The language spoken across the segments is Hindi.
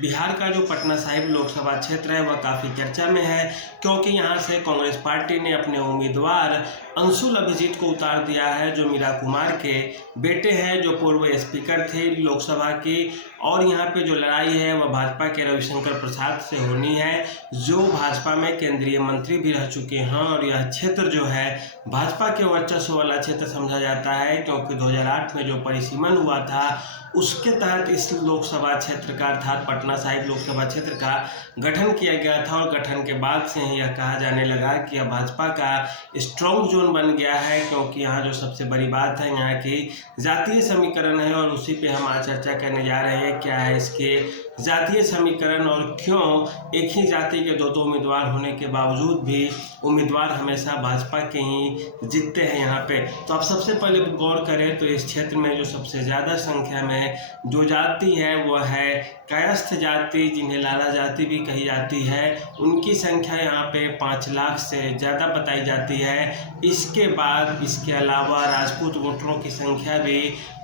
बिहार का जो पटना साहिब लोकसभा क्षेत्र है वह काफ़ी चर्चा में है, क्योंकि यहाँ से कांग्रेस पार्टी ने अपने उम्मीदवार अंशुल अभिजीत को उतार दिया है, जो मीरा कुमार के बेटे हैं, जो पूर्व स्पीकर थे लोकसभा की। और यहाँ पे जो लड़ाई है वह भाजपा के रविशंकर प्रसाद से होनी है, जो भाजपा में केंद्रीय मंत्री भी रह चुके हैं। और यह क्षेत्र जो है भाजपा के वर्चस्व वाला क्षेत्र समझा जाता है, क्योंकि 2008 में जो परिसीमन हुआ था उसके तहत इस लोकसभा क्षेत्र का अर्थात पटना साहिब लोकसभा क्षेत्र का गठन किया गया था। और गठन के बाद से ही यह कहा जाने लगा कि यह भाजपा का स्ट्रॉन्ग जोन बन गया है, क्योंकि यहाँ जो सबसे बड़ी बात है यहाँ की जातीय समीकरण है। और उसी पे हम आज चर्चा करने जा रहे हैं, क्या है इसके जातीय समीकरण और क्यों एक ही जाति के दो उम्मीदवार होने के बावजूद भी उम्मीदवार हमेशा भाजपा के ही जीतते हैं यहाँ पे। तो आप सबसे पहले गौर करें तो इस क्षेत्र में जो सबसे ज़्यादा संख्या में जो जाति है वह है कायस्थ जाति, जिन्हें लाला जाति भी कही जाती है। उनकी संख्या यहाँ पे 5 लाख से ज़्यादा बताई जाती है। इसके बाद इसके अलावा राजपूत वोटरों की संख्या भी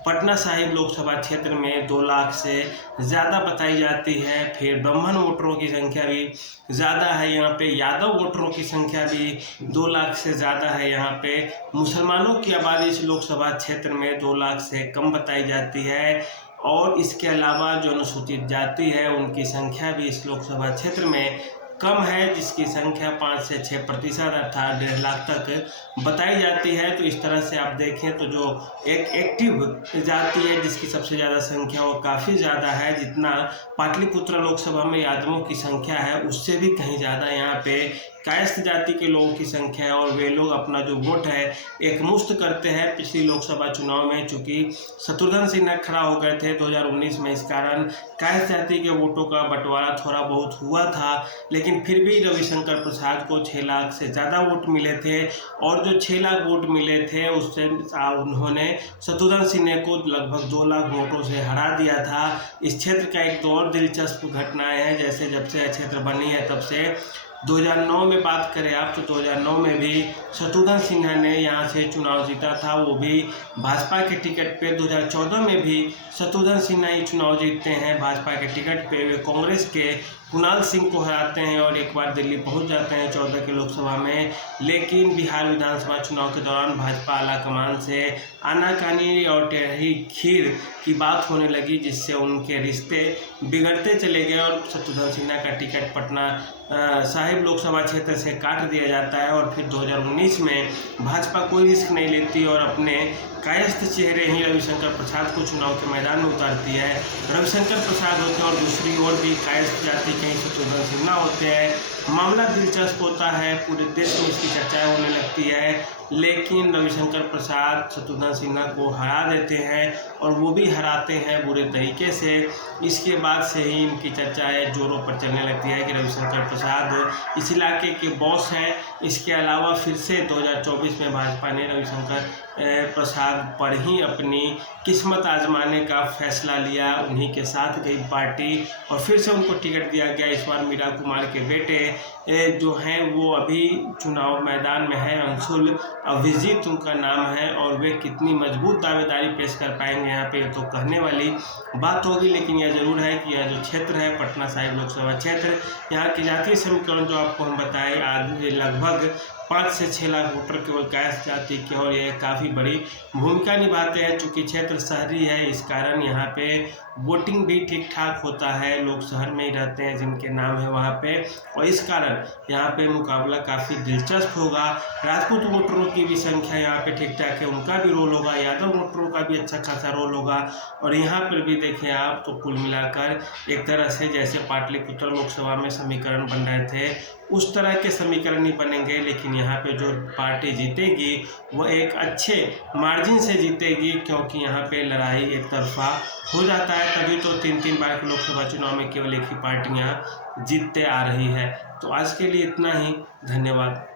पटना साहिब लोकसभा क्षेत्र में 2 लाख से ज़्यादा बताई जाती है। फिर ब्राह्मण वोटरों की संख्या भी ज़्यादा है यहाँ पे। यादव वोटरों की संख्या भी 2 लाख से ज़्यादा है यहाँ पे। मुसलमानों की आबादी इस लोकसभा क्षेत्र में 2 लाख से कम बताई जाती है। और इसके अलावा जो अनुसूचित जाति है उनकी संख्या भी इस लोकसभा क्षेत्र में कम है, जिसकी संख्या 5 से 6% अर्थात 1.5 लाख तक बताई जाती है। तो इस तरह से आप देखें तो जो एक एक्टिव जाति है जिसकी सबसे ज़्यादा संख्या वो काफ़ी ज़्यादा है, जितना पाटलिपुत्र लोकसभा में यादवों की संख्या है उससे भी कहीं ज़्यादा यहाँ पे कायस्थ जाति के लोगों की संख्या है। और वे लोग अपना जो वोट है एक मुश्त करते हैं। पिछली लोकसभा चुनाव में चूँकि शत्रुघ्न सिन्हा खड़ा हो गए थे 2019 में, इस कारण कायस्थ जाति के वोटों का बंटवारा थोड़ा बहुत हुआ था, लेकिन फिर भी रविशंकर प्रसाद को 6 लाख से ज़्यादा वोट मिले थे। और जो 6 लाख वोट मिले थे उससे उन्होंने शत्रुघ्न सिन्हा को लगभग 2 लाख वोटों से हरा दिया था। इस क्षेत्र का एक तो और दिलचस्प घटनाएं हैं, जैसे जब से क्षेत्र बनी है तब से 2009 में बात करें आप तो 2009 में भी शत्रुघ्न सिन्हा ने यहाँ से चुनाव जीता था, वो भी भाजपा के टिकट पे। 2014 में भी शत्रुघ्न सिन्हा ही चुनाव जीतते हैं भाजपा के टिकट पे। वे कांग्रेस के कुणाल सिंह को हराते हैं और एक बार दिल्ली पहुंच जाते हैं 14 के लोकसभा में। लेकिन बिहार विधानसभा चुनाव के दौरान भाजपा आलाकमान से आनाकानी और टेढ़ी खीर की बात होने लगी, जिससे उनके रिश्ते बिगड़ते चले गए और शत्रुघ्न सिन्हा का टिकट पटना साहिब लोकसभा क्षेत्र से काट दिया जाता है। और फिर 2019 में भाजपा कोई रिस्क नहीं लेती और अपने कायस्थ चेहरे ही रविशंकर प्रसाद को चुनाव के मैदान में उतारती है। रविशंकर प्रसाद होते हैं और दूसरी ओर भी कायस्थ जाति कहीं शत्रुघ्न सिन्हा होते हैं। मामला दिलचस्प होता है, पूरे देश में इसकी चर्चाएं होने लगती है, लेकिन रविशंकर प्रसाद शत्रुघ्न सिन्हा को हरा देते हैं और वो भी हराते हैं बुरे तरीके से। इसके बाद से ही इनकी चर्चाएं जोरों पर चलने लगती है कि रविशंकर प्रसाद इस इलाके के बॉस हैं। इसके अलावा फिर से 2024 में भाजपा ने रविशंकर प्रसाद पर ही अपनी किस्मत आजमाने का फैसला लिया, उन्हीं के साथ गई पार्टी और फिर से उनको टिकट दिया गया। इस बार मीरा कुमार के बेटे जो हैं वो अभी चुनाव मैदान में हैं, अंशुल अभिजीत उनका नाम है। और वे कितनी मजबूत दावेदारी पेश कर पाएंगे यहाँ पे तो कहने वाली बात होगी, लेकिन यह जरूर है कि यह जो क्षेत्र है पटना साहिब लोकसभा क्षेत्र, यहाँ के जातीय समीकरण जो आपको हम बताएं आज लगभग 5 से 6 लाख वोटर केवल कायस्थ जाति के, और यह काफ़ी बड़ी भूमिका निभाते हैं। चूँकि क्षेत्र शहरी है इस कारण यहाँ पे वोटिंग भी ठीक ठाक होता है, लोग शहर में ही रहते हैं जिनके नाम है वहाँ पे, और इस कारण यहाँ पे मुकाबला काफ़ी दिलचस्प होगा। राजपूत वोटरों की भी संख्या यहाँ पे ठीक ठाक है, उनका भी रोल होगा, यादव वोटरों का भी अच्छा खासा रोल होगा। और यहाँ पर भी देखें आप तो कुल मिलाकर एक तरह से जैसे पाटलिपुत्र लोकसभा में समीकरण बन रहे थे उस तरह के समीकरण ही बनेंगे, लेकिन यहाँ पे जो पार्टी जीतेगी वो एक अच्छे मार्जिन से जीतेगी, क्योंकि यहाँ पे लड़ाई एक तरफा हो जाता है। तभी तो 3-3 बार के लोकसभा चुनाव में केवल एक ही पार्टी यहाँ जीतते आ रही है। तो आज के लिए इतना ही, धन्यवाद।